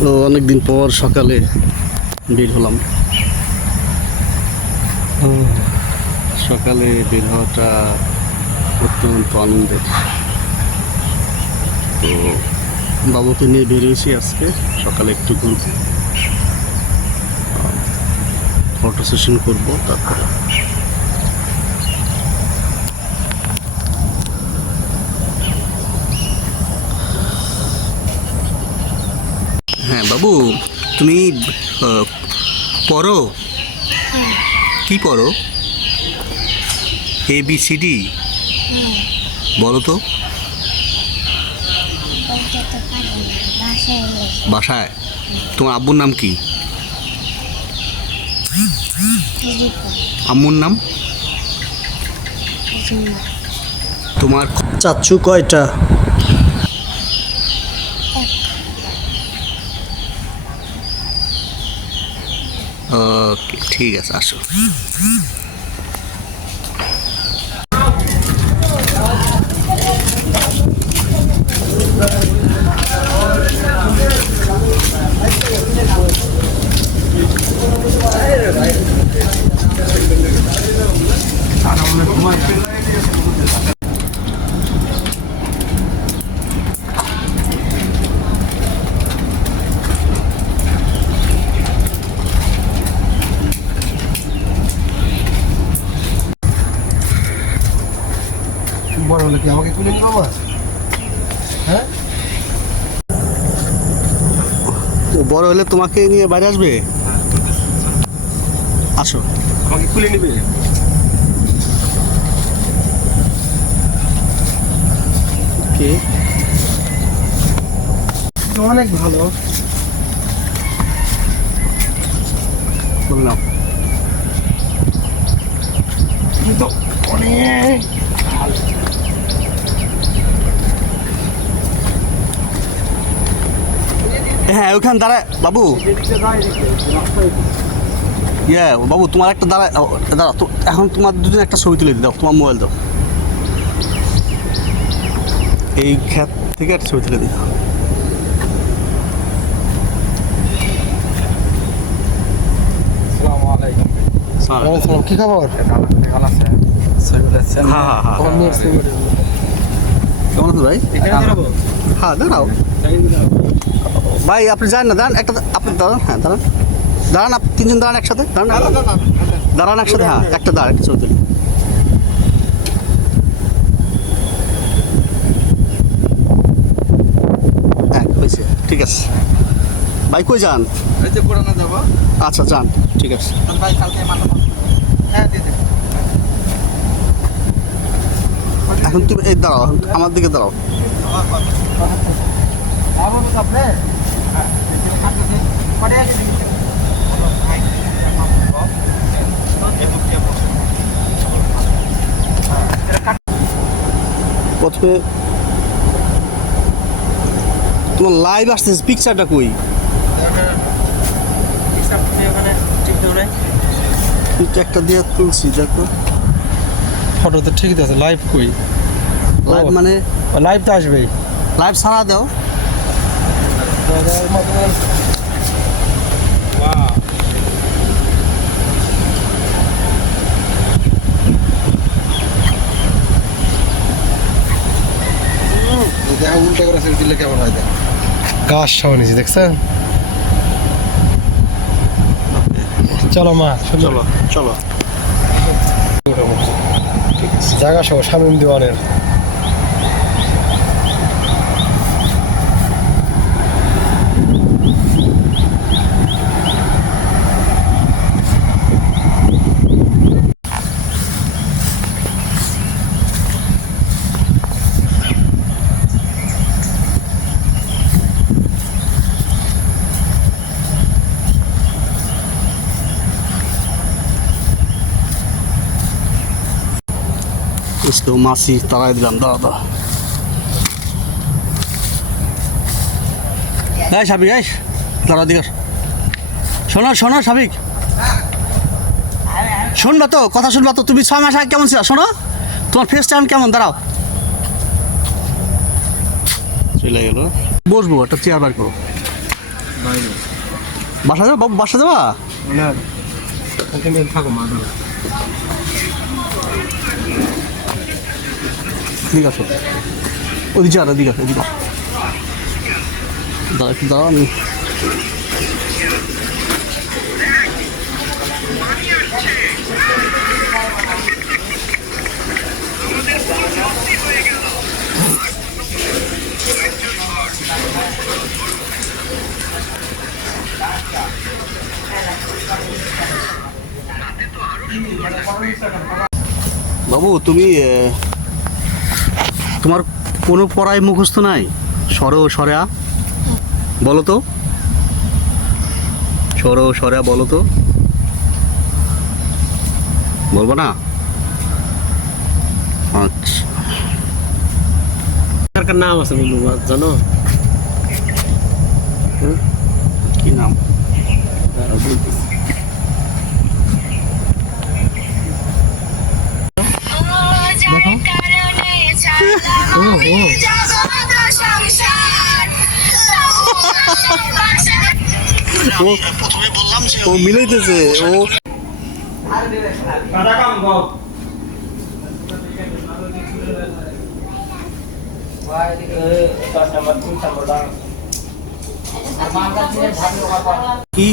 তো অনেকদিন পর সকালে বের হলাম। সকালে বের হওয়াটা অত্যন্ত আনন্দের। তো বাবুকে নিয়ে বেরিয়েছি আজকে সকালে একটু ঘুরবো, ফটো সেশন করবো, তারপরে হ্যাঁ বাবু, তুমি পড়ো? কি পড়ো? ABCD বলো তো। বাসায় তোমার আব্বুর নাম কি? আম্মুর নাম? তোমার চাচু কয়টা? ওকে, ঠিক আছে, আসো। বড় হলে কি আমাকে তুলে নিবো? হ্যাঁ, ও বড় হলে তোমাকে নিয়ে বাইরে আসবে? আসো। আমাকে খুলে নিবে? কে? অনেক ভালো। বললাম কিন্তু অনেক হ্যাঁ, ওখানে দাঁড়ায় বাবু। ইয়ে বাবু, তোমার একটা দাঁড়া তো, এখন তোমার দুজন একটা ছবি তুলে দাও, তোমার মোবাইল দাও, এই ক্ষেত থেকে একটা ছবি তুলে দিও। কি খবর? হ্যাঁ হ্যাঁ হ্যাঁ, কেমন আছো ভাই? হ্যাঁ দাঁড়াও ভাই, আপনি যান না, দাঁড়ান একটা, আপনি দাঁড়ান, হ্যাঁ দাঁড়ান, দাঁড়ান, আপনি তিনজন দাঁড়ান একসাথে, দাঁড়ান দাঁড়ান একসাথে, হ্যাঁ একটা দাঁড়ান, একটা ছবি তুলি। হ্যাঁ হয়েছে, ঠিক আছে। ভাই কই যান? আচ্ছা যান, ঠিক আছে। এখন তুমি এই দাঁড়াও, আমার দিকে দাঁড়াও। প্রথমে তোমার লাইভ আসতেছে, পিকচারটা কই? একটা দিয়ে তুলছি, দেখো ফটো তো ঠিকই আছে, লাইভ কই? লাইভ মানে লাইভ তো আসবে। লাইভ ছাড়া দাও। দেখা উল্টা করে সেটা দিলে কেমন হয়? দেখ গাছ সামনে নিয়েছি, দেখছেন? চলো মা, চলো চলো, জায়গা সহ শামীম দেওয়ানের। इसको মাছি তাড়াই দিলাম, দাঁড়া দাঁড়া। এই সাবিক, এই দাঁড়া দিকে, শোনো শোনো সাবিক, শুনবা তো, কথা শুনবা তো। তুমি 6 মাস আগে কেমন ছিল শোনো, তোমার ফেসটা এখন কেমন? দাঁড়াও, চলে গেল। বসবো, একটা চেয়ার বার করো। বাসা যাবা বাবু, বাসা যাবা? ঠিক আছে, ওদিকে আর ওদিকে ওদিকে দাঁড়া, একটু দাঁড়াও আমি। বাবু তুমি তোমার কোনো পড়ায় মুখস্থ নাই? সরে ও সরে আ বলো তো, সরে ও সরে আ বলো তো, বলবো না? আচ্ছা, নাম আছে বন্ধু জানো? কি নাম? ও মিলাইতেছে ও। কি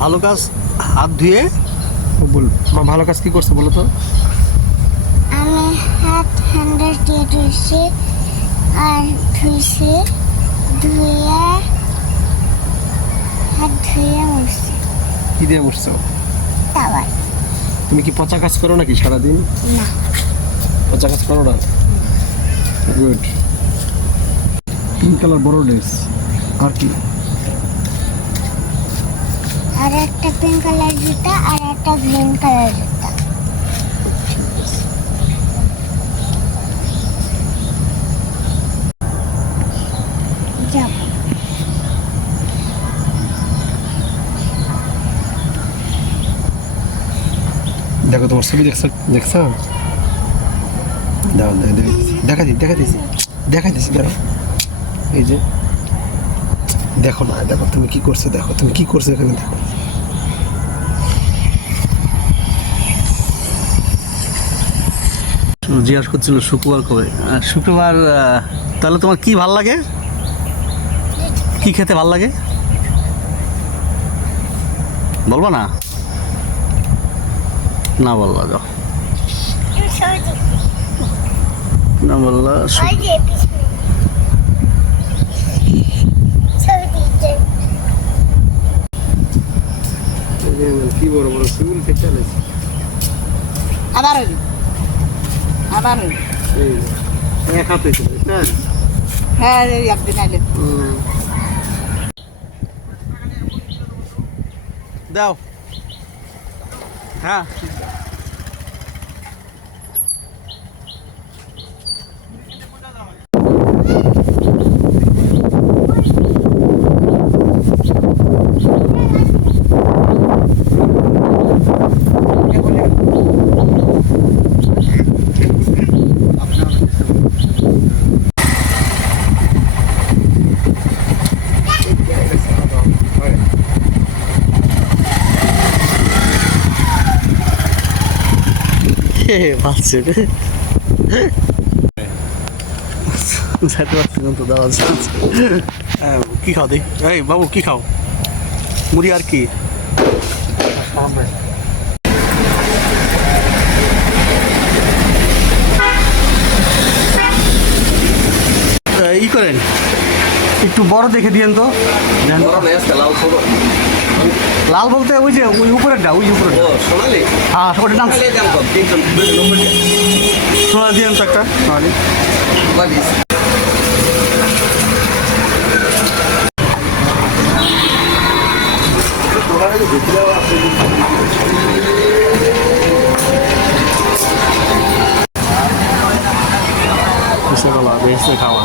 ভালো কাজ হাত ধুয়ে বল মা, ভালো কাজ কি করছে বলো তো? আমি হাত হ্যান্ডেল দিয়ে ধুইছি আর ধুইছি, ধুয়ে হাত ধুয়ে মুছছি কি দিয়ে মুছছো? তাওয়ায়। তুমি কি পচা কাজ করো নাকি সারাদিন? না, পচা কাজ করো না। গুড। পিঙ্ক কালার বড় ড্রেস, আর কি? আর একটা পিঙ্ক কালার জুতা আর একটা গ্রিন কালার জুতা। যাব। দেখো তোমার ছবি দেখছো, দেখছো? দাও দেখা দিছি দাঁড়াও। এই যে দেখো না, দেখো তুমি কি করছো, দেখো তুমি কি করছো এখানে, দেখো। জিজ্ঞাসা করছিল শুক্রবার কবে। শুক্রবার তাহলে তোমার কি ভাল লাগে, কি খেতে ভাল লাগে বলবা না? না বললা, যাও না বললা। কি বড় বড় সিভিল খেতে আনেছে। আবার এক হাতে ছিল, হ্যাঁ একদিন আইলে দাও। হ্যাঁ পাচ্ছে তো দেওয়া কি খাও দেখ? এই বাবু কি খাও? মুড়ি আর কি? ই করেন একটু বড় দেখে দিয়েন তো। লাল বলতে ওই যে ওই উপরেরটা, ওই উপরেরটা। হ্যাঁ ওটার নাম সোনালি দিয়েন তো একটা, সোনালি। বেশি খাওয়া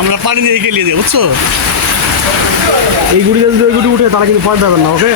আমরা পানি দিয়ে গেলিয়ে দিয়ে, বুঝছো? এই গুড়িতে যদি ওই গুটি উঠে তারা কিন্তু পয়েন্ট পাবেন না, ওকে?